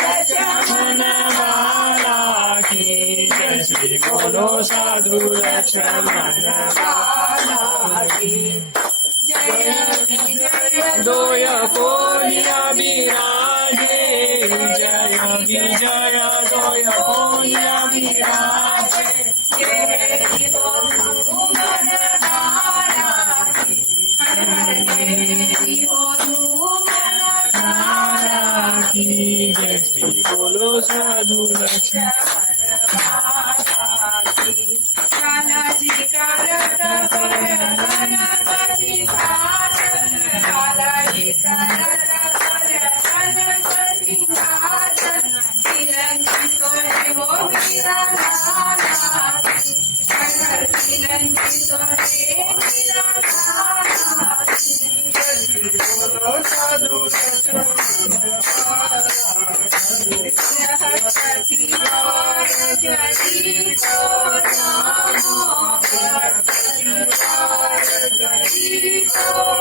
लक्ष्मण बाला की जय श्री बोलो साधु लक्ष्मण बाला की जय दोय कोलिया विराजे जय विजय दोय कोलिया विराजे जय श्री बोलो साधु कालाजी करत गणपती खासन कालाजी करत गणपती खासन तिरंगी सोने हो मीरा तिरंगी सोने मीरा बोलो साधु जय